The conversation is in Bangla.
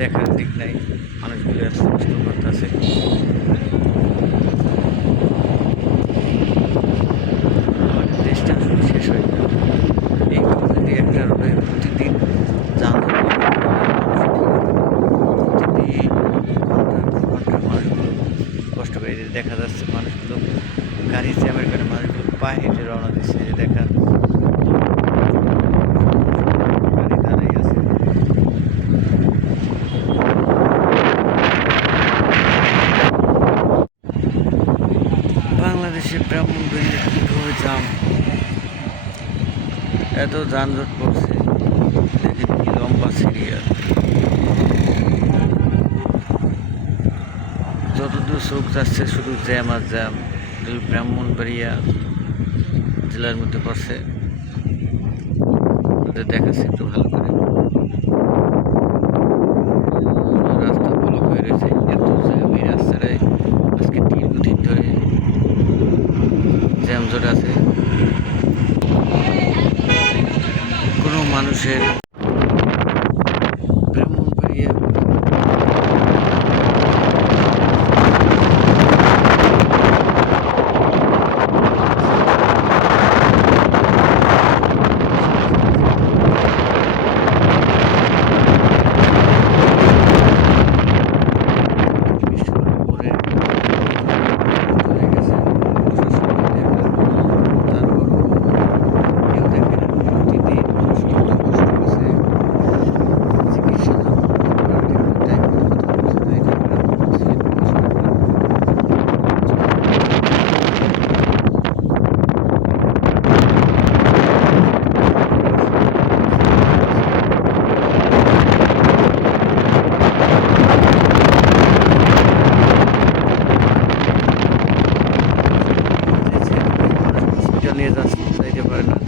দেখার দিক নাই, মানুষগুলো এত কষ্ট করতেছে। দেশটা আসলে শেষ হয়ে যদি একটা প্রতিদিন মানুষগুলো কষ্ট করে। দেখা যাচ্ছে মানুষগুলো গাড়ি জ্যামের কারণে মানুষগুলো পায়ে হেঁটে রওনা দিচ্ছে। এই দেখা গাড়ি দাঁড়াই আছে বাংলাদেশে ব্রাহ্মণবাড়িয়া কীভাবে জাম? এত যানজট পড়ছে। দেখেন কি লম্বা সিরিয়াল। যতদূর চোখ যাচ্ছে, শুধু জ্যাম আর জ্যাম। ব্রাহ্মণবাড়িয়া জেলার মধ্যে পড়ছে। দেখাচ্ছে একটু ভালো করে। জ্যাম জ্যামজট আছে। কোনো মানুষের নিয়ে যাচ্ছে যাইতে পারে না।